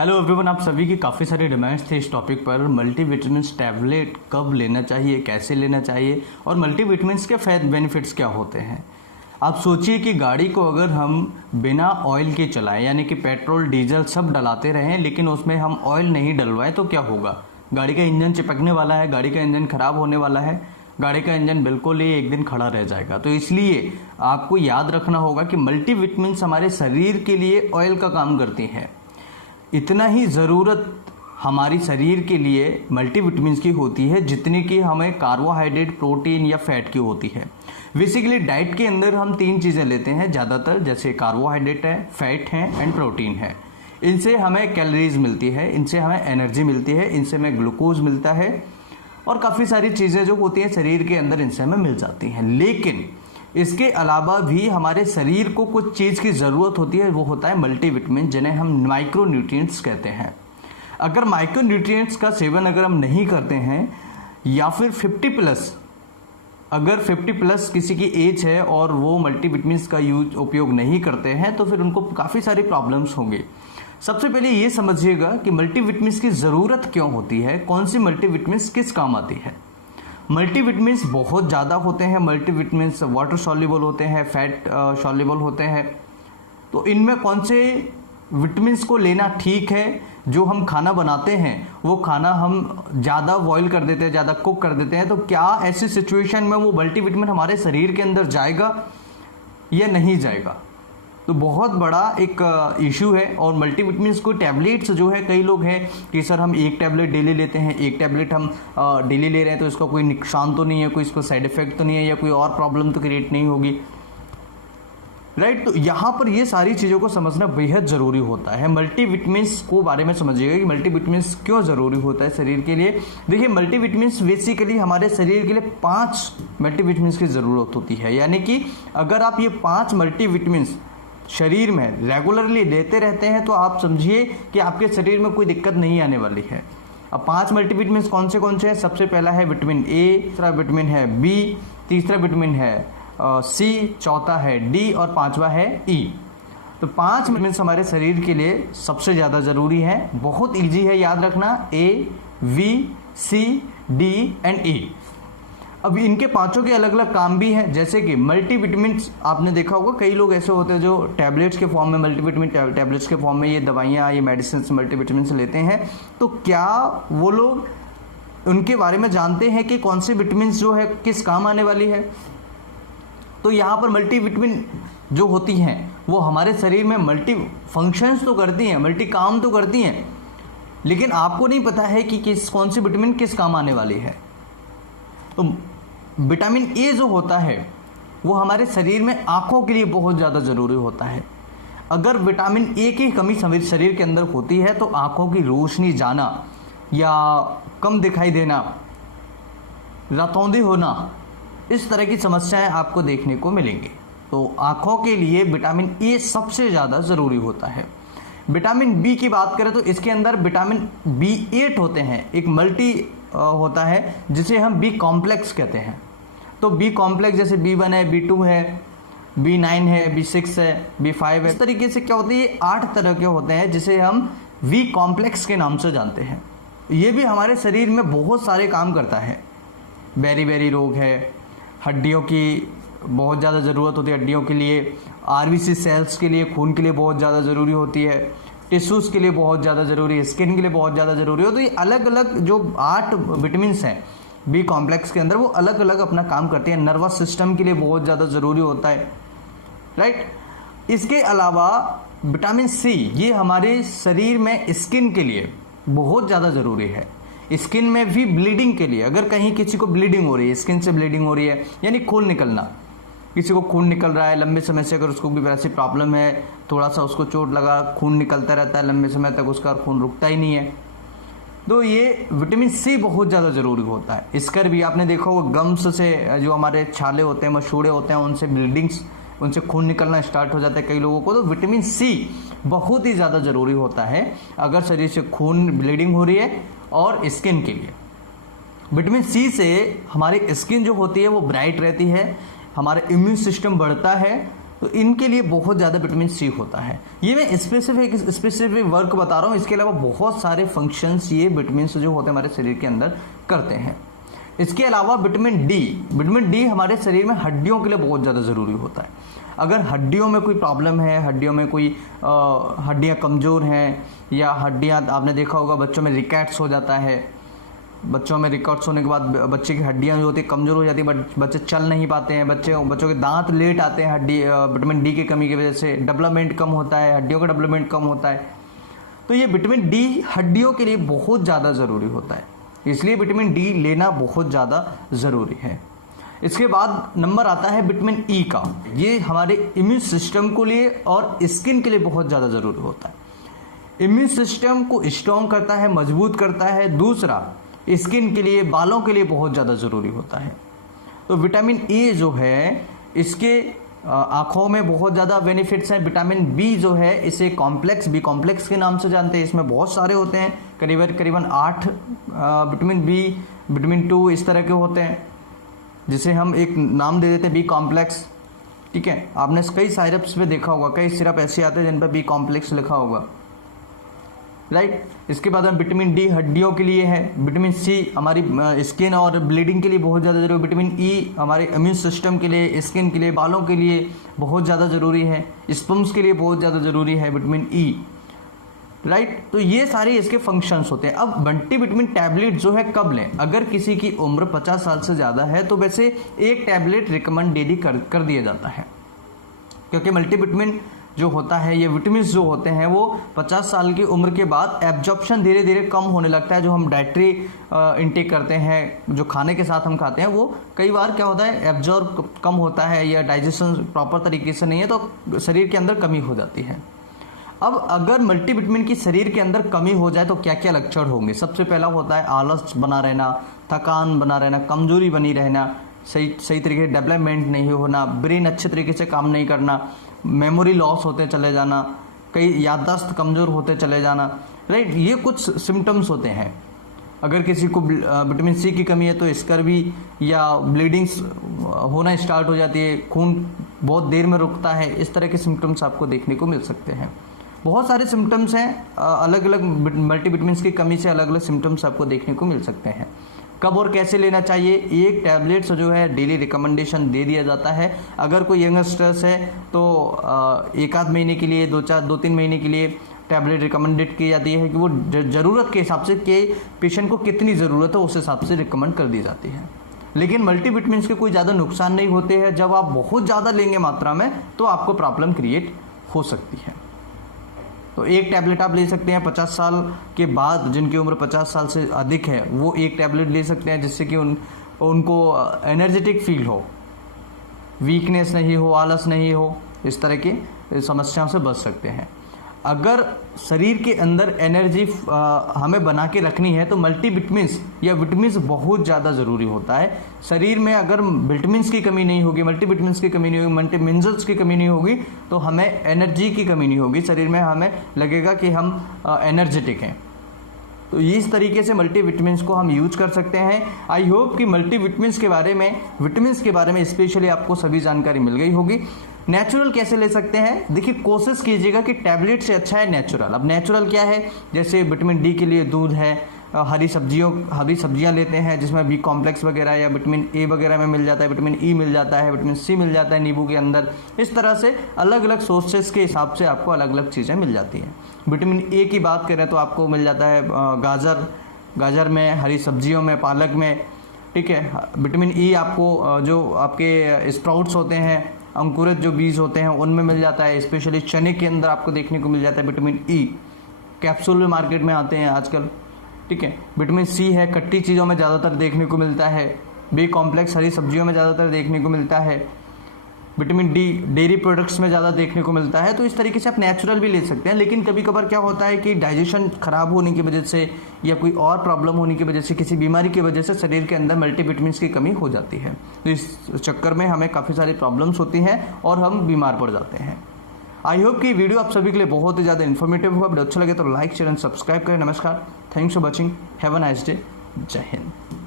Hello everyone, आप सभी की काफ़ी सारे डिमांड्स थे इस टॉपिक पर। मल्टीविटामिन्स टैबलेट कब लेना चाहिए, कैसे लेना चाहिए और मल्टीविटामिन्स के बेनिफिट्स क्या होते हैं। आप सोचिए कि गाड़ी को अगर हम बिना ऑयल के चलाएं, यानी कि पेट्रोल डीजल सब डलाते रहें लेकिन उसमें हम ऑयल नहीं डलवाएं तो क्या होगा। गाड़ी का इंजन चिपकने वाला है, गाड़ी का इंजन खराब होने वाला है, गाड़ी का इंजन बिल्कुल ही एक दिन खड़ा रह जाएगा। तो इसलिए आपको याद रखना होगा कि मल्टीविटामिन्स हमारे शरीर के लिए ऑयल का काम करती हैं। इतना ही ज़रूरत हमारी शरीर के लिए मल्टीविटामिन्स की होती है जितनी कि हमें कार्बोहाइड्रेट, प्रोटीन या फैट की होती है। बेसिकली डाइट के अंदर हम 3 चीज़ें लेते हैं ज़्यादातर, जैसे कार्बोहाइड्रेट है, फैट है एंड प्रोटीन है। इनसे हमें कैलोरीज मिलती है, इनसे हमें एनर्जी मिलती है, इनसे हमें ग्लूकोज मिलता है और काफ़ी सारी चीज़ें जो होती हैं शरीर के अंदर इनसे हमें मिल जाती हैं। लेकिन इसके अलावा भी हमारे शरीर को कुछ चीज़ की ज़रूरत होती है, वो होता है मल्टीविटामिन, जिन्हें हम माइक्रोन्यूट्रिएंट्स कहते हैं। अगर माइक्रोन्यूट्रिएंट्स का सेवन अगर हम नहीं करते हैं या फिर 50 प्लस, अगर 50 प्लस किसी की एज है और वो मल्टीविटामिन्स का उपयोग नहीं करते हैं तो फिर उनको काफ़ी सारी प्रॉब्लम्स होंगी। सबसे पहले ये समझिएगा कि मल्टीविटामिन्स की ज़रूरत क्यों होती है, कौन सी मल्टीविटामिन्स किस काम आती है। मल्टीविटामिन्स बहुत ज़्यादा होते हैं। मल्टीविटामिन्स वाटर सॉल्युबल होते हैं, फैट सॉल्युबल होते हैं। तो इनमें कौन से विटामिन्स को लेना ठीक है। जो हम खाना बनाते हैं वो खाना हम ज़्यादा बॉईल कर देते हैं, ज़्यादा कुक कर देते हैं, तो क्या ऐसी सिचुएशन में वो मल्टीविटामिन हमारे शरीर के अंदर जाएगा या नहीं जाएगा। तो बहुत बड़ा एक इशू है। और मल्टीविटामिन्स को टैबलेट्स जो है, कई लोग हैं कि सर हम एक टैबलेट डेली लेते हैं, एक टैबलेट हम डेली ले रहे हैं तो इसका कोई नुकसान तो नहीं है, कोई इसको साइड इफेक्ट तो नहीं है या कोई और प्रॉब्लम तो क्रिएट नहीं होगी, राइट। तो यहाँ पर ये सारी चीज़ों को समझना बेहद ज़रूरी होता है। मल्टीविटामिन्स को बारे में समझिएगा कि मल्टीविटामिन्स क्यों ज़रूरी होता है शरीर के लिए। देखिए, मल्टीविटामिन्स बेसिकली हमारे शरीर के लिए 5 मल्टीविटामिन्स की ज़रूरत होती है। यानी कि अगर आप ये 5 मल्टीविटामिन्स शरीर में रेगुलरली लेते रहते हैं तो आप समझिए कि आपके शरीर में कोई दिक्कत नहीं आने वाली है। अब 5 मल्टीविटामिन्स कौन से हैं। सबसे पहला है विटामिन ए, दूसरा विटामिन है बी, तीसरा विटामिन है सी, चौथा है डी और 5वां है ई। तो 5 विटामिन्स हमारे शरीर के लिए सबसे ज़्यादा ज़रूरी है। बहुत ईजी है याद रखना, ए, वी, सी, डी एंड ई। अब इनके 5 के अलग अलग काम भी हैं। जैसे कि मल्टीविटामिन्स आपने देखा होगा, कई लोग ऐसे होते हैं जो टैबलेट्स के फॉर्म में, मल्टीविटामिन टैबलेट्स के फॉर्म में ये दवाइयाँ, ये मेडिसिन मल्टीविटामिन्स लेते हैं। तो क्या वो लोग उनके बारे में जानते हैं कि कौन सी विटामिन्स जो है किस काम आने वाली है। तो यहाँ पर मल्टीविटामिन जो होती हैं वो हमारे शरीर में मल्टी फंक्शंस तो करती हैं, मल्टी काम तो करती हैं, लेकिन आपको नहीं पता है कि कौन सी विटामिन किस काम आने वाली है। तो विटामिन ए जो होता है वो हमारे शरीर में आँखों के लिए बहुत ज़्यादा ज़रूरी होता है। अगर विटामिन ए की कमी शरीर के अंदर होती है तो आँखों की रोशनी जाना या कम दिखाई देना, रतौंधी होना, इस तरह की समस्याएं आपको देखने को मिलेंगी। तो आँखों के लिए विटामिन ए सबसे ज़्यादा ज़रूरी होता है। विटामिन बी की बात करें तो इसके अंदर विटामिन B8 होते हैं। एक मल्टी होता है जिसे हम बी कॉम्प्लेक्स कहते हैं। तो बी कॉम्प्लेक्स जैसे B1 है, B2 है, B9 है, B6 है, B5 है। इस तरीके से क्या होती है, 8 तरह के होते हैं जिसे हम वी कॉम्प्लेक्स के नाम से जानते हैं। ये भी हमारे शरीर में बहुत सारे काम करता है। बेरी रोग है, हड्डियों की बहुत ज़्यादा ज़रूरत होती है, हड्डियों के लिए, RBC सेल्स के लिए, खून के लिए बहुत ज़्यादा ज़रूरी होती है, टिश्यूज़ के लिए बहुत ज़्यादा ज़रूरी है, स्किन के लिए बहुत ज़्यादा ज़रूरी है। तो ये अलग अलग जो 8 विटामिन्स हैं बी कॉम्प्लेक्स के अंदर, वो अलग अलग अपना काम करते हैं। नर्वस सिस्टम के लिए बहुत ज़्यादा ज़रूरी होता है, राइट। इसके अलावा विटामिन सी, ये हमारे शरीर में स्किन के लिए बहुत ज़्यादा ज़रूरी है। स्किन में भी ब्लीडिंग के लिए, अगर कहीं किसी को ब्लीडिंग हो रही है, स्किन से ब्लीडिंग हो रही है यानी खून निकलना, किसी को खून निकल रहा है लंबे समय से, अगर उसको भी वैसी प्रॉब्लम है, थोड़ा सा उसको चोट लगा, खून निकलता रहता है लंबे समय तक, उसका खून रुकता ही नहीं है, तो ये विटामिन सी बहुत ज़्यादा ज़रूरी होता है। इसकर भी आपने देखा होगा, गम्स से जो हमारे छाले होते हैं, मसूड़े होते हैं, उनसे ब्लीडिंग्स, उनसे खून निकलना स्टार्ट हो जाता है कई लोगों को। तो विटामिन सी बहुत ही ज़्यादा ज़रूरी होता है अगर शरीर से खून ब्लीडिंग हो रही है। और स्किन के लिए विटामिन सी से हमारी स्किन जो होती है वो ब्राइट रहती है, हमारा इम्यून सिस्टम बढ़ता है तो इनके लिए बहुत ज़्यादा विटामिन सी होता है। ये मैं स्पेसिफिक वर्क बता रहा हूँ, इसके अलावा बहुत सारे फंक्शंस ये विटामिन जो होते हैं हमारे शरीर के अंदर करते हैं। इसके अलावा विटामिन डी हमारे शरीर में हड्डियों के लिए बहुत ज़्यादा ज़रूरी होता है। अगर हड्डियों में कोई प्रॉब्लम है, हड्डियों में कोई हड्डियाँ कमज़ोर हैं, या हड्डियाँ आपने देखा होगा बच्चों में रिकेट्स हो जाता है, बच्चों में रिकेट्स होने के बाद बच्चे की हड्डियाँ जो होती है कमज़ोर हो जाती है, बच्चे चल नहीं पाते हैं, बच्चों के दांत लेट आते हैं विटामिन डी की कमी की वजह से, डेवलपमेंट कम होता है, हड्डियों का डेवलपमेंट कम होता है। तो ये विटामिन डी हड्डियों के लिए बहुत ज़्यादा ज़रूरी होता है, इसलिए विटामिन डी लेना बहुत ज़्यादा ज़रूरी है। इसके बाद नंबर आता है विटामिन ई का। ये हमारे इम्यून सिस्टम को लिए और स्किन के लिए बहुत ज़्यादा ज़रूरी होता है। इम्यून सिस्टम को स्ट्रॉन्ग करता है, मजबूत करता है। दूसरा, स्किन के लिए, बालों के लिए बहुत ज़्यादा ज़रूरी होता है। तो विटामिन ए जो है इसके आँखों में बहुत ज़्यादा बेनिफिट्स हैं। विटामिन बी जो है इसे बी कॉम्प्लेक्स के नाम से जानते हैं, इसमें बहुत सारे होते हैं, करीबन 8 विटामिन बी, विटामिन 2 इस तरह के होते हैं, जिसे हम एक नाम दे देते हैं बी कॉम्प्लेक्स। ठीक है, आपने कई सिरप्स में देखा होगा, कई सिरप ऐसे आते हैं जिन पर बी कॉम्प्लेक्स लिखा होगा, राइट। इसके बाद हम विटामिन डी हड्डियों के लिए है, विटामिन सी हमारी स्किन और ब्लीडिंग के लिए बहुत ज़्यादा जरूरी है, विटामिन ई हमारे इम्यून सिस्टम के लिए, स्किन के लिए, बालों के लिए बहुत ज़्यादा ज़रूरी है, स्पर्म्स के लिए बहुत ज़्यादा ज़रूरी है विटामिन ई, राइट। तो ये सारे इसके फंक्शंस होते हैं। अब मल्टीविटामिन टैबलेट जो है कब लें? अगर किसी की उम्र 50 साल से ज़्यादा है तो वैसे एक टैबलेट रिकमेंड डेली कर दिया जाता है, क्योंकि मल्टीविटामिन जो होता है, ये विटामिन जो होते हैं वो 50 साल की उम्र के बाद एब्जॉर्प्शन धीरे धीरे कम होने लगता है। जो हम डाइटरी इंटेक करते हैं, जो खाने के साथ हम खाते हैं, वो कई बार क्या होता है एब्जॉर्ब कम होता है, या डाइजेशन प्रॉपर तरीके से नहीं है, तो शरीर के अंदर कमी हो जाती है। अब अगर मल्टीविटामिन की शरीर के अंदर कमी हो जाए तो क्या क्या लक्षण होंगे? सबसे पहला होता है आलस बना रहना, थकान बना रहना, कमजोरी बनी रहना, सही तरीके से डेवलपमेंट नहीं होना, ब्रेन अच्छे तरीके से काम नहीं करना, मेमोरी लॉस होते चले जाना, कई याददाश्त कमज़ोर होते चले जाना, राइट। ये कुछ सिम्टम्स होते हैं। अगर किसी को विटामिन सी की कमी है तो स्कर्वी या ब्लीडिंग्स होना स्टार्ट हो जाती है, खून बहुत देर में रुकता है, इस तरह के सिम्टम्स आपको देखने को मिल सकते हैं। बहुत सारे सिम्टम्स हैं, अलग अलग मल्टीविटामिन की कमी से अलग अलग सिम्टम्स आपको देखने को मिल सकते हैं। कब और कैसे लेना चाहिए? एक टैबलेट से जो है डेली रिकमेंडेशन दे दिया जाता है। अगर कोई यंगस्टर्स है तो 1-8 महीने के लिए, 2-3 महीने के लिए टैबलेट रिकमेंडेड की जाती है कि वो ज़रूरत के हिसाब से कि पेशेंट को कितनी ज़रूरत है उस हिसाब से रिकमेंड कर दी जाती है। लेकिन मल्टीविटामिन के कोई ज़्यादा नुकसान नहीं होते हैं। जब आप बहुत ज़्यादा लेंगे मात्रा में तो आपको प्रॉब्लम क्रिएट हो सकती है। तो एक टैबलेट आप ले सकते हैं 50 साल के बाद, जिनकी उम्र 50 साल से अधिक है वो एक टैबलेट ले सकते हैं, जिससे कि उनको एनर्जेटिक फील हो, वीकनेस नहीं हो, आलस नहीं हो, इस तरह की समस्याओं से बच सकते हैं। अगर शरीर के अंदर एनर्जी हमें बना के रखनी है तो मल्टीविटामिन्स या विटामिन्स बहुत ज़्यादा ज़रूरी होता है। शरीर में अगर विटामिन्स की कमी नहीं होगी, मल्टीविटामिन्स की कमी नहीं होगी, मल्टीमिनरल्स की कमी नहीं होगी तो हमें एनर्जी की कमी नहीं होगी, शरीर में हमें लगेगा कि हम एनर्जेटिक हैं। तो इस तरीके से मल्टीविटामिन्स को हम यूज कर सकते हैं। आई होप कि मल्टीविटामिन्स के बारे में स्पेशली आपको सभी जानकारी मिल गई होगी। नेचुरल कैसे ले सकते हैं? देखिए, कोशिश कीजिएगा कि टैबलेट से अच्छा है नेचुरल। अब नेचुरल क्या है? जैसे विटामिन डी के लिए दूध है, हरी सब्जियां लेते हैं जिसमें बी कॉम्प्लेक्स वगैरह या विटामिन ए वगैरह में मिल जाता है, विटामिन ई मिल जाता है, विटामिन सी मिल जाता है नींबू के अंदर। इस तरह से अलग अलग सोर्सेस के हिसाब से आपको अलग अलग चीज़ें मिल जाती हैं। विटामिन ए की बात करें तो आपको मिल जाता है गाजर में, हरी सब्जियों में, पालक में, ठीक है। विटामिन ई आपको जो आपके स्प्राउट्स होते हैं, अंकुरित जो बीज होते हैं उनमें मिल जाता है। स्पेशली चने के अंदर आपको देखने को मिल जाता है विटामिन ई, कैप्सूल में मार्केट में आते हैं आजकल, ठीक है। विटामिन सी है, खट्टी चीज़ों में ज़्यादातर देखने को मिलता है। बी कॉम्प्लेक्स हरी सब्जियों में ज़्यादातर देखने को मिलता है। विटामिन डी डेयरी प्रोडक्ट्स में ज़्यादा देखने को मिलता है। तो इस तरीके से आप नेचुरल भी ले सकते हैं। लेकिन कभी कभार क्या होता है कि डाइजेशन खराब होने की वजह से या कोई और प्रॉब्लम होने की वजह से, किसी बीमारी की वजह से शरीर के अंदर मल्टीविटामिन की कमी हो जाती है। तो इस चक्कर में हमें काफ़ी सारी प्रॉब्लम्स होती हैं और हम बीमार पड़ जाते हैं। आई होप कि वीडियो आप सभी के लिए बहुत ही ज़्यादा इन्फॉर्मेटिव हुआ। वीडियो अच्छा लगे तो लाइक, शेयर एंड सब्सक्राइब करें। नमस्कार, thanks for watching, have a nice day, जय हिंद।